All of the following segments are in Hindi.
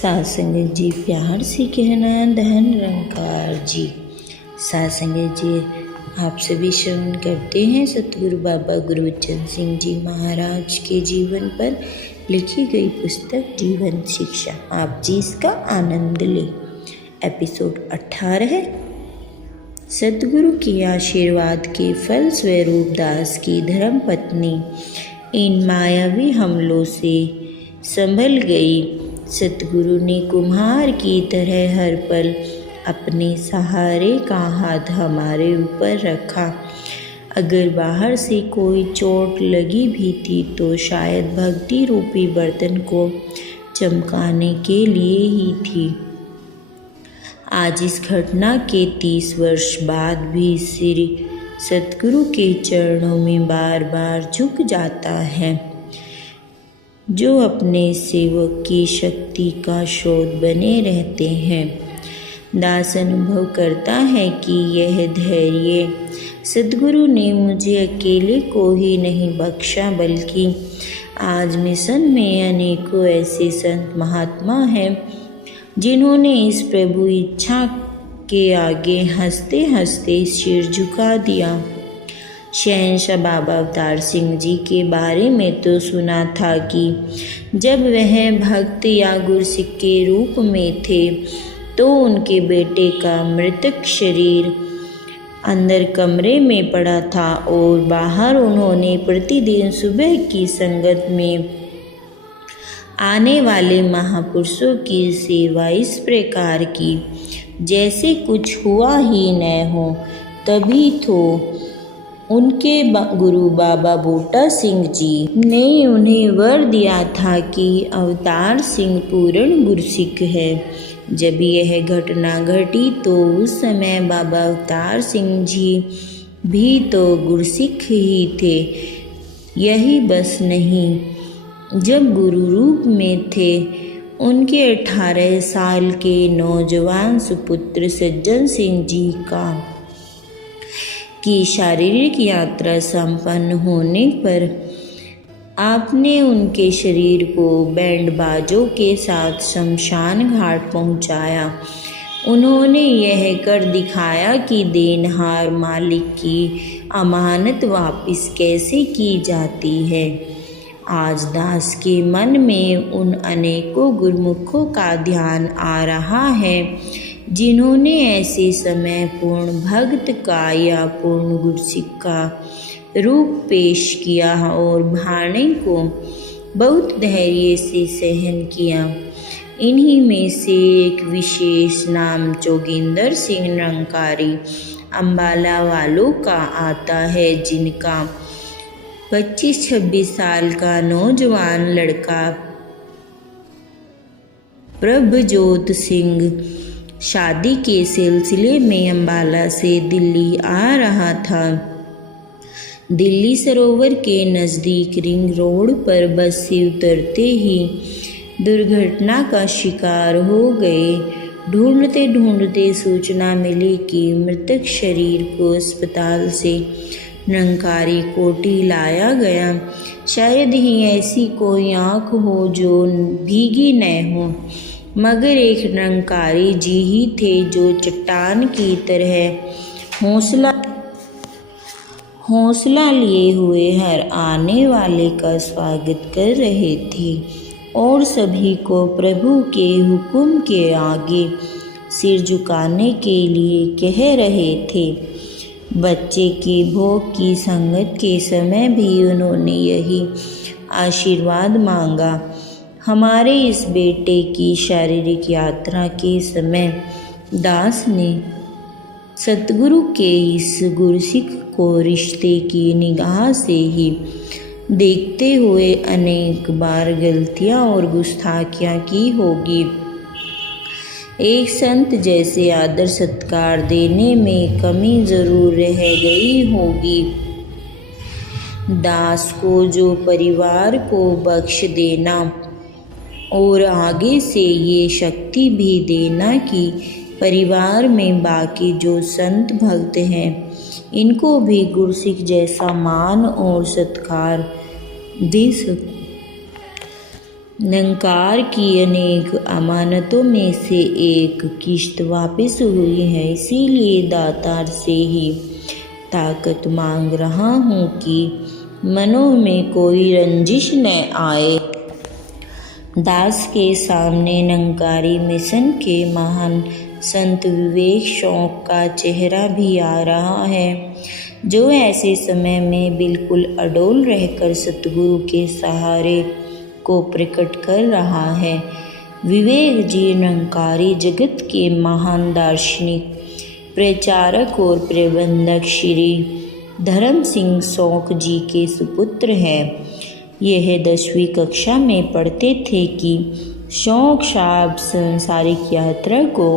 साथ संगत जी प्यार से कहना धन निरंकार जी। साथ संगत जी आप सभी श्रवण करते हैं सतगुरु बाबा गुरबचन सिंह जी महाराज के जीवन पर लिखी गई पुस्तक जीवन शिक्षा। आप जी इसका आनंद लें। एपिसोड 18 सतगुरु के आशीर्वाद के फल स्वरूप दास की धर्मपत्नी इन मायावी हमलों से संभल गई। सतगुरु ने कुम्हार की तरह हर पल अपने सहारे का हाथ हमारे ऊपर रखा। अगर बाहर से कोई चोट लगी भी थी तो शायद भक्ति रूपी बर्तन को चमकाने के लिए ही थी। आज इस घटना के 30 वर्ष बाद भी श्री सतगुरु के चरणों में बार बार झुक जाता है, जो अपने सेवक की शक्ति का स्रोत बने रहते हैं। दास अनुभव करता है कि यह धैर्य सतगुरु ने मुझे अकेले को ही नहीं बख्शा, बल्कि आज मिशन में अनेकों ऐसे संत महात्मा हैं जिन्होंने इस प्रभु इच्छा के आगे हंसते हंसते सिर झुका दिया। शहंशाह बाबा अवतार सिंह जी के बारे में तो सुना था कि जब वह भक्त या गुरसिख के रूप में थे तो उनके बेटे का मृतक शरीर अंदर कमरे में पड़ा था और बाहर उन्होंने प्रतिदिन सुबह की संगत में आने वाले महापुरुषों की सेवा इस प्रकार की जैसे कुछ हुआ ही न हो। तभी तो उनके गुरु बाबा बूटा सिंह जी ने उन्हें वर दिया था कि अवतार सिंह पूर्ण गुरसिख है। जब यह घटना घटी तो उस समय बाबा अवतार सिंह जी भी तो गुरसिख ही थे। यही बस नहीं, जब गुरु रूप में थे उनके 18 साल के नौजवान सुपुत्र सज्जन सिंह जी की शारीरिक यात्रा संपन्न होने पर आपने उनके शरीर को बैंड बाजों के साथ शमशान घाट पहुंचाया। उन्होंने यह कर दिखाया कि देनहार मालिक की अमानत वापस कैसे की जाती है। आज दास के मन में उन अनेकों गुरमुखों का ध्यान आ रहा है जिन्होंने ऐसे समय पूर्ण भक्त का या पूर्ण गुरसिख का रूप पेश किया और भाने को बहुत धैर्य से सहन किया। इन्हीं में से एक विशेष नाम जोगिंदर सिंह निरंकारी अम्बाला वालों का आता है, जिनका 25-26 साल का नौजवान लड़का प्रभजोत सिंह शादी के सिलसिले में अम्बाला से दिल्ली आ रहा था। दिल्ली सरोवर के नज़दीक रिंग रोड पर बस से उतरते ही दुर्घटना का शिकार हो गए। ढूंढते ढूंढते सूचना मिली कि मृतक शरीर को अस्पताल से निरंकारी कोठी लाया गया। शायद ही ऐसी कोई आँख हो जो भीगी न हो, मगर एक निरंकारी जी ही थे जो चट्टान की तरह हौसला लिए हुए हर आने वाले का स्वागत कर रहे थे और सभी को प्रभु के हुक्म के आगे सिर झुकाने के लिए कह रहे थे। बच्चे के भोग की संगत के समय भी उन्होंने यही आशीर्वाद मांगा। हमारे इस बेटे की शारीरिक यात्रा के समय दास ने सतगुरु के इस गुरसिख को रिश्ते की निगाह से ही देखते हुए अनेक बार गलतियां और गुस्ताखियां की होगी। एक संत जैसे आदर सत्कार देने में कमी जरूर रह गई होगी। दास को जो परिवार को बख्श देना और आगे से ये शक्ति भी देना कि परिवार में बाकी जो संत भक्त हैं इनको भी गुरसिख जैसा मान और सत्कार निरंकार की अनेक अमानतों में से एक किश्त वापस हुई है, इसीलिए दातार से ही ताकत मांग रहा हूँ कि मनों में कोई रंजिश न आए। दास के सामने निरंकारी मिशन के महान संत विवेक शौक का चेहरा भी आ रहा है, जो ऐसे समय में बिल्कुल अडोल रहकर सतगुरु के सहारे को प्रकट कर रहा है। विवेक जी निरंकारी जगत के महान दार्शनिक, प्रचारक और प्रबंधक श्री धर्म सिंह शौक जी के सुपुत्र हैं। यह 10वीं कक्षा में पढ़ते थे कि शौक साहब सांसारिक यात्रा को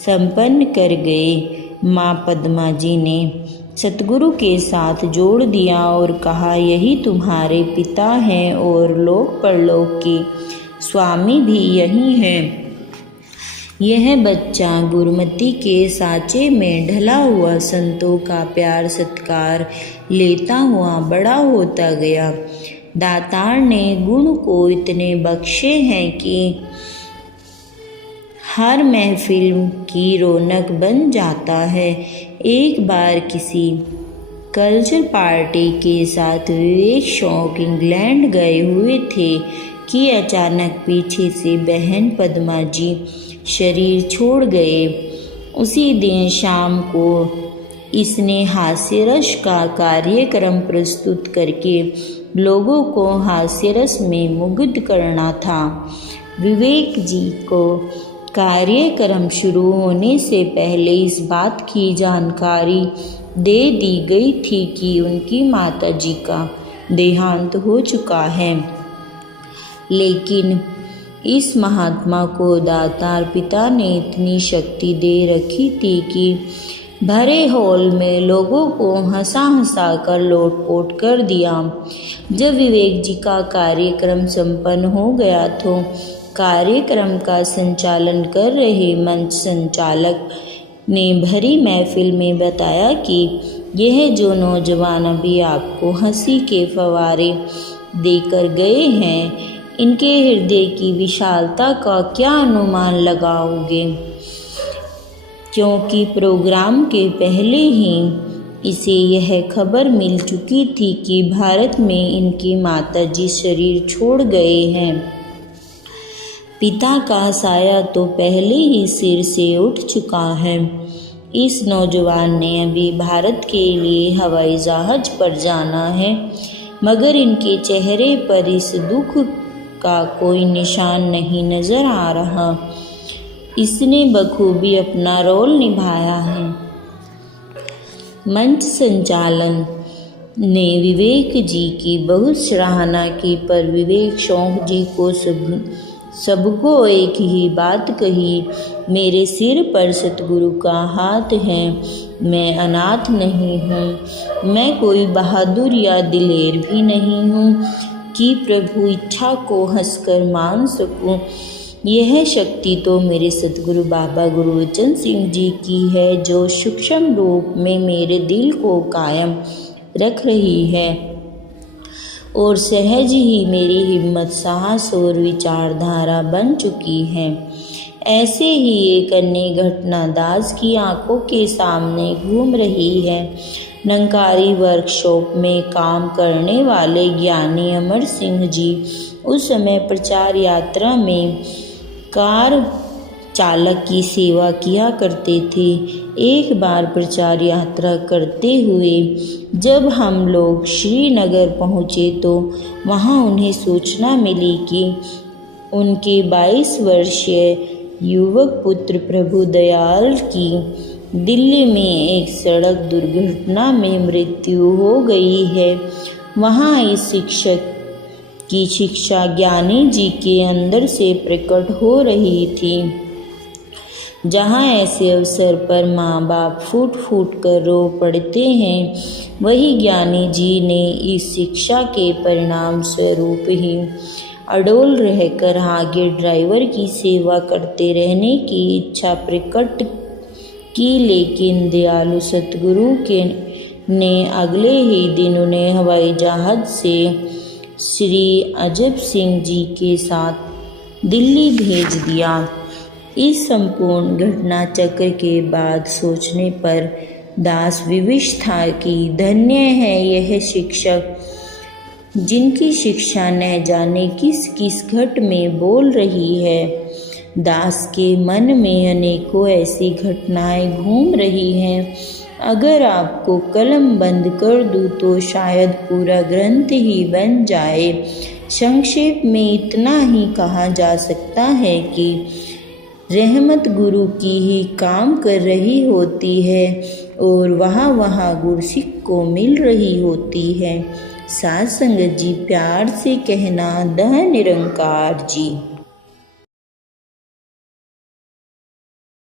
संपन्न कर गए। माँ पद्मा जी ने सतगुरु के साथ जोड़ दिया और कहा, यही तुम्हारे पिता हैं और लोक परलोक के स्वामी भी यही हैं। यह बच्चा गुरुमति के साँचे में ढला हुआ संतों का प्यार सत्कार लेता हुआ बड़ा होता गया। दातार ने गुण को इतने बख्शे हैं कि हर महफिल की रौनक बन जाता है। एक बार किसी कल्चर पार्टी के साथ विवेक शौक इंग्लैंड गए हुए थे कि अचानक पीछे से बहन पद्मा जी शरीर छोड़ गए। उसी दिन शाम को इसने हास्यरस का कार्यक्रम प्रस्तुत करके लोगों को हास्यरस में मुग्ध करना था। विवेक जी को कार्यक्रम शुरू होने से पहले इस बात की जानकारी दे दी गई थी कि उनकी माता जी का देहांत हो चुका है, लेकिन इस महात्मा को दातार पिता ने इतनी शक्ति दे रखी थी कि भरे हॉल में लोगों को हंसा हंसा कर लोटपोट कर दिया। जब विवेक जी का कार्यक्रम संपन्न हो गया तो कार्यक्रम का संचालन कर रहे मंच संचालक ने भरी महफिल में बताया कि यह जो नौजवान अभी आपको हंसी के फव्वारे देकर गए हैं, इनके हृदय की विशालता का क्या अनुमान लगाओगे? क्योंकि प्रोग्राम के पहले ही इसे यह खबर मिल चुकी थी कि भारत में इनकी माताजी शरीर छोड़ गए हैं। पिता का साया तो पहले ही सिर से उठ चुका है। इस नौजवान ने अभी भारत के लिए हवाई जहाज पर जाना है, मगर इनके चेहरे पर इस दुख का कोई निशान नहीं नजर आ रहा। इसने बखूबी अपना रोल निभाया है। मंच संचालन ने विवेक जी की बहुत सराहना की, पर विवेक शौक जी को सबको एक ही बात कही, मेरे सिर पर सतगुरु का हाथ है। मैं अनाथ नहीं हूँ, मैं कोई बहादुर या दिलेर भी नहीं हूँ कि प्रभु इच्छा को हंसकर मान सकूँ। यह शक्ति तो मेरे सतगुरु बाबा गुरुवचन सिंह जी की है, जो सूक्ष्म रूप में मेरे दिल को कायम रख रही है और सहज ही मेरी हिम्मत, साहस और विचारधारा बन चुकी है। ऐसे ही एक अन्य घटना दास की आंखों के सामने घूम रही है। निरंकारी वर्कशॉप में काम करने वाले ज्ञानी अमर सिंह जी उस समय प्रचार यात्रा में कार चालक की सेवा किया करते थे। एक बार प्रचार यात्रा करते हुए जब हम लोग श्रीनगर पहुँचे तो वहाँ उन्हें सूचना मिली कि उनके 22 वर्षीय युवक पुत्र प्रभु दयाल की दिल्ली में एक सड़क दुर्घटना में मृत्यु हो गई है। वहाँ इस शिक्षक की शिक्षा ज्ञानी जी के अंदर से प्रकट हो रही थी। जहाँ ऐसे अवसर पर माँ बाप फूट फूट कर रो पड़ते हैं, वही ज्ञानी जी ने इस शिक्षा के परिणाम स्वरूप ही अडोल रहकर आगे ड्राइवर की सेवा करते रहने की इच्छा प्रकट की। लेकिन दयालु सतगुरु ने अगले ही दिन उन्हें हवाई जहाज से श्री अजब सिंह जी के साथ दिल्ली भेज दिया। इस संपूर्ण घटना चक्र के बाद सोचने पर दास विवश था कि धन्य है यह शिक्षक जिनकी शिक्षा न जाने किस किस घट में बोल रही है। दास के मन में अनेकों ऐसी घटनाएं घूम रही हैं। अगर आपको कलम बंद कर दूं तो शायद पूरा ग्रंथ ही बन जाए। संक्षेप में इतना ही कहा जा सकता है कि रहमत गुरु की ही काम कर रही होती है और वहाँ गुरसिक को मिल रही होती है। साथ संगत जी, प्यार से कहना, धन निरंकार जी।